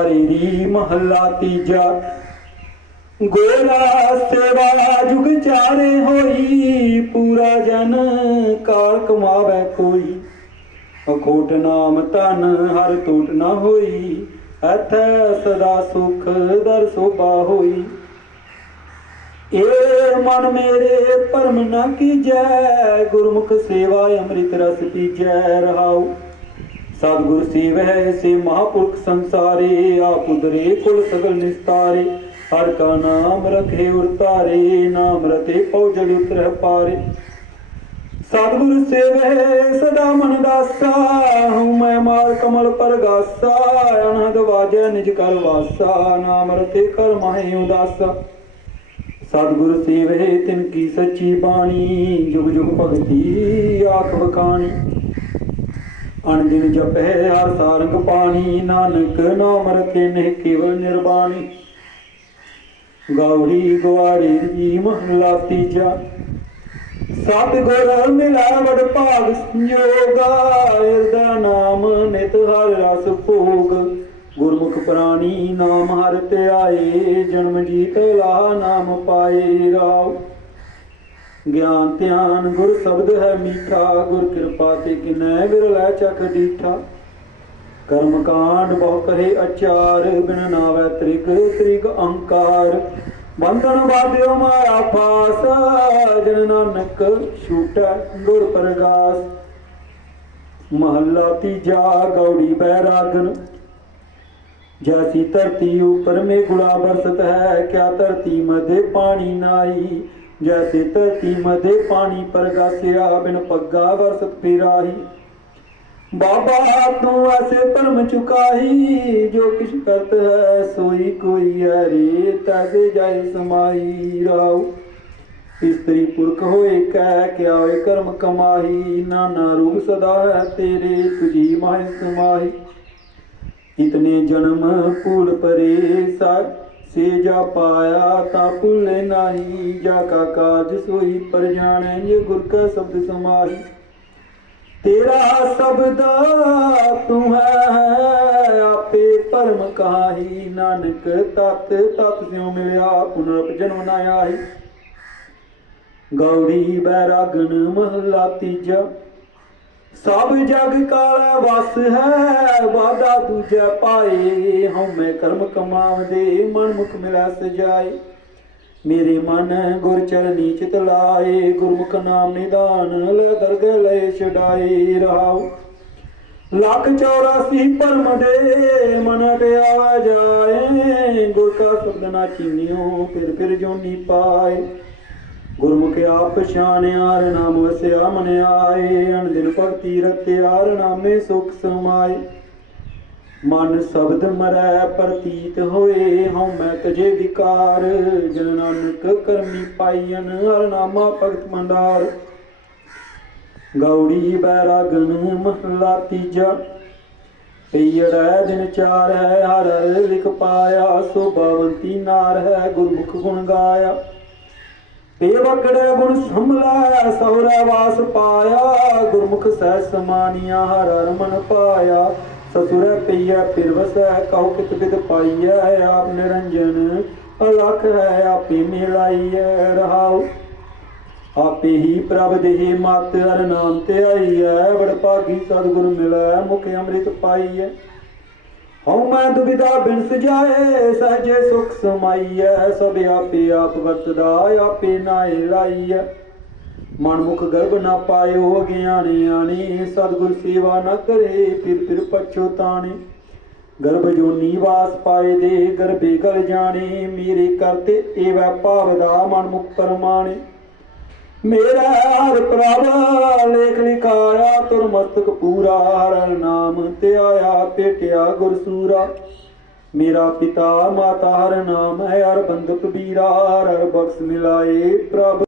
ਰੀ ਮਹੱਲਾ ਤੀਜਾ। ਗੋਰਾ ਸੇਵਾ ਜੁਗ ਚਾਰੇ ਹੋਈ, ਪੂਰਾ ਜਨ ਕਾਲ ਕਮਾਵੇ ਕੋਈ। ਅਖੋਟ ਨਾਮ ਤਨ ਹਰ ਟੂਟ ਨਾ ਹੋਈ ਅਥੈ ਸਦਾ ਸੁਖ ਦਰ ਸੋਭਾ ਹੋਈ। ਏ ਮਨ ਮੇਰੇ ਪਰਮ ਨਾ ਕੀਜੈ, ਗੁਰਮੁਖ ਸੇਵਾ ਅੰਮ੍ਰਿਤ ਰਸ ਪੀਜੈ ਰਹਾਉ। ਸਤਿਗੁਰ ਸੇਵੈ ਸੇ ਮਹਾਪੁਰਖ ਸੰਸਾਰੇ, ਆਪ ਉਦਰੇ ਕੁਲ ਸਗਲ ਨਿਸਤਾਰੇ। ਹਰ ਕਾ ਨਾਮ ਰਖੇ ਉਰਤਾਰੇ ਨਾਮ ਰਤੇ ਪਉਜਲ ਉਤਰਹਿ ਪਾਰੇ। ਸਤਿਗੁਰ ਸੇਵੈ ਸਦਾ ਮਨ ਦਾਸਾ, ਹਉ ਮੈਂ ਮਾਰ ਕਮਲ ਪਰਗਾਸਾ ਅਨਹਦ ਵਾਜੈ ਨਿਜ ਕਰ ਵਾਸਾ, ਨਾਮ ਰਤੇ ਕਰ ਮਾਹੇ ਉਦਾਸਾ। ਸਤਿਗੁਰ ਸੇਵੈ ਤਿਨ ਕੀ ਸੱਚੀ ਬਾਣੀ, ਜੁਗ ਜੁਗ ਭਗਤੀ ਆਖ ਬਖਾਣੀ ਅਣ ਦਿਨ ਜਪੈ ਹਰ ਸਾਰੰਗ ਪਾਣੀ, ਨਾਨਕ ਨਾਮ ਰਤੇ ਨੇ ਕੇਵਲ ਨਿਰਵਾਣੀ ਗੌੜੀ ਗਵਾੜੀ ਜੀ ਮਹਲਾ ਤੀਜਾ ਸਤਿਗੁਰ ਮਿਲਾ ਵਡ ਭਾਗ ਸੰਜੋਗਾ ਹਿਰਦਾ ਨਾਮ ਨਿਤ ਹਰ ਰਸ ਭੋਗ। ਗੁਰਮੁਖ ਪ੍ਰਾਣੀ ਨਾਮ ਹਰ ਧਿਆਏ, ਜਨਮ ਜੀਤ ਲਾ ਨਾਮ ਪਾਏ ਰਾਓ। ਗਿਆਨ ਧਿਆਨ, ਗੁਰ ਸ਼ਬਦ ਹੈ ਮੀਠਾ, ਗੁਰ ਕਿਰਪਾ ਤੇ ਕਿਨੈ ਵਿਰਲੇ ਚਖ ਡੀਠਾ। ਕਰਮ ਕਾਂਡ ਬਹੁ ਕਰੇ ਅਚਾਰ, ਬਿਨ ਨਾਵੇ ਤ੍ਰਿਗ ਤ੍ਰਿਗ ਅਹੰਕਾਰ ਬੰਧਨ ਬਾਧਿਓ ਮਾਇਆ ਫਾਸ ਜਨ ਨਾਨਕ ਛੂਟੈ ਗੁਰ ਪ੍ਰਗਾਸ। ਮਹੱਲਾ ਤੀਜਾ, ਗੌੜੀ ਬੈਰਾਗਨ। ਜੈਸੀ ਧਰਤੀ ਉਪਰ ਮੇ ਗੁਲਾ ਬਰਸਤ ਹੈ, ਕਿਆ ਧਰਤੀ ਮਧੇ ਪਾਣੀ ਨਾਈ ਜੈਸੇ ਧਰਤੀ ਮਧੇ ਪਾਣੀ ਪਰਗਾਸਿਆ ਬਿਨ ਪੱਗਾ ਵਰਸਤ ਫਿਰਾਹੀ। ਬਾਬਾ ਤੂੰ ਐਸੇ ਪਰਮ ਚੁਕਾਈ ਜੋ ਕਿਛ ਕਰਤ ਹੈ ਸੋਈ ਕੋਈ ਹੈ ਰੇ ਤਗੇ ਸਮਾਈ ਰਾਉ ਇਸਤਰੀ ਪੁਰਖ ਹੋਏ ਕਹਿ ਕਿਆ ਹੋਏ ਕਰਮ ਕਮਾਈ ਨਾਨਾ ਰੂਪ ਸਦਾ ਹੈ ਤੇਰੇ ਤੁਜੀ ਮਾਹਿ ਸਮਾਈ ਇਤਨੇ ਜਨਮ ਪੂਲ ਪਰੇ ਸਾ ਸੇ ਜਾ ਪਾਇਆ ਤਾ ਭੁੱਲੇ ਨਹੀਂ, ਜਾ ਕਾ ਕਾਜ ਸੋਈ, ਪਰ ਜਾਣੈ ਜੇ ਗੁਰ ਕਾ ਸ਼ਬਦ ਸਮਾਹੀ। ਤੇਰਾ ਸ਼ਬਦ ਤੂੰ ਹੈ, ਆਪੇ ਪਰਮ ਕਾਹੀ। ਨਾਨਕ ਤਤ ਤਤ ਸਿਉ ਮਿਲਿਆ ਪੁਨਰ ਜਨਮ ਨਾ ਆਈ ਗੌੜੀ ਬੈਰਾਗਨ ਮਹਲਾ ਤੀਜਾ। ਸਭ ਜਗ ਕਾਲਾ ਵਸ ਹੈ, ਵਾਦਾ ਦੂਜੈ ਪਾਏ। ਹਉਮੈ ਕਰਮ ਕਮਾਵਦੇ ਮਨ ਮੁਖ ਮਿਲਾ ਸਜਾਏ। ਮੇਰੇ ਮਨ ਗੁਰ ਚਰਨੀ ਚਿਤ ਲਾਏ, ਗੁਰਮੁਖ ਨਾਮ ਨਿਦਾਨ ਲੈ ਦਰਗਹਿ ਲੈ ਛਡਾਈ ਰਹਾਉ। ਲੱਖ 84 ਪਰਮ ਦੇ ਮਨ ਟਿਆਵਾ ਜਾਏ, ਗੁਰ ਕਾ ਸ਼ਬਦ ਨਾ ਚੀਨਿਓ, ਫਿਰ ਫਿਰ ਜੋਨੀ ਪਾਏ। ਗੁਰਮੁਖ ਆਪ ਪਛਾਣਿਆ ਨਾਮ ਵਸਿਆ ਮਨ ਆਏ ਅਣ ਦਿਨ ਭਗਤੀ ਰਤਿਆ ਨਾਮੇ ਸੁਖ ਸਮਾਏ। ਮਨ ਸ਼ਬਦ ਮਰੈ, ਪ੍ਰਤੀਤ ਹੋਏ, ਹਉ ਮੈਂ ਤਜੇ ਵਿਕਾਰ। ਜਨ ਨਾਨਕ ਕਰਮੀ ਪਾਈਨ ਹਰ ਨਾਮਾ ਭਗਤ ਮੰਦਾਰ ਗੌੜੀ ਬੈਰਾਗਨ ਮਹਲਾ ਤੀਜਾ। ਪਈੜੈ ਦਿਨ ਚਾਰ ਹੈ ਹਰ ਲਿਖ ਪਾਇਆ ਸੋਭਾਵੰਤੀ ਨਾਰ ਹੈ, ਗੁਰਮੁਖ ਗੁਣ ਗਾਇਆ। ਤੇ ਗੁਣ ਸੰਭਲਾ ਸਹੁਰਾ ਵਾਸ ਪਾਇਆ, ਗੁਰਮੁਖ ਸਹਿ ਸਮਾਨੀਆਂ, ਹਰ ਹਰ ਮਨ ਪਾਇਆ। ਸਸੁਰ ਪਈਆ ਫਿਰ ਵਸੈ ਕਿਤ ਬਿਦ ਪਾਈਐ, ਆਪ ਨਿਰੰਜਨ ਅਲਖ ਹੈ ਆਪੇ ਮਿਲਾਈਐ ਰਹਾਉ। ਆਪੇ ਹੀ ਪ੍ਰਭ ਦੇਹ ਮਤ ਹਰ ਨਾਮ ਤੇ ਆਈਐ ਬੜ ਭਾਗੀ ਸਤਿਗੁਰ ਮਿਲੈ, ਮੁਖ ਅੰਮ੍ਰਿਤ ਪਾਈਐ। ਹਉ ਮੈਂ ਦੁਬਿਧਾ ਬਿਨ ਸਜਾਏ ਸਹਜੇ ਸੁਖ ਸਮਾਈਐ, ਸਭ ਆਪੇ ਆਪ ਵਰਤਦਾ ਆਪੇ ਨਾਏ ਲਾਈਐ। ਮਨ ਮੁਖ ਗਰਭ ਨਾ ਪਾਇਓ ਗਿਆਨੀ ਆਣੀ ਸਤਿਗੁਰ ਸੇਵਾ ਨਾ ਕਰੇ, ਫਿਰ ਫਿਰ ਪਛੋਤਾਣੀ ਗਰਭ ਜੋ ਨੀਵਾਸ ਪਾਏ ਦੇ, ਗਰਭੇ ਗਲ ਜਾਣੇ, ਮੇਰੇ ਕਰਤੇ ਏਵੈ ਭਾਵਦਾ ਮਨ ਮੁਖ ਪਰਮਾਣੇ। ਮੇਰਾ ਹਰ ਪ੍ਰਭ ਲੇਖ ਲਿਖਾਇਆ ਤੁਰ ਮਸਤਕ ਪੂਰਾ ਹਰ ਨਾਮ ਤੇ ਆਇਆ ਪੇਟਿਆ ਗੁਰਸੂਰਾ। ਮੇਰਾ ਪਿਤਾ ਮਾਤਾ ਹਰ ਨਾਮ ਹੈ, ਹਰ ਬੰਦੁਕ ਵੀਰਾ ਹਰ ਬਖਸ਼ ਮਿਲਾਏ ਪ੍ਰਭ।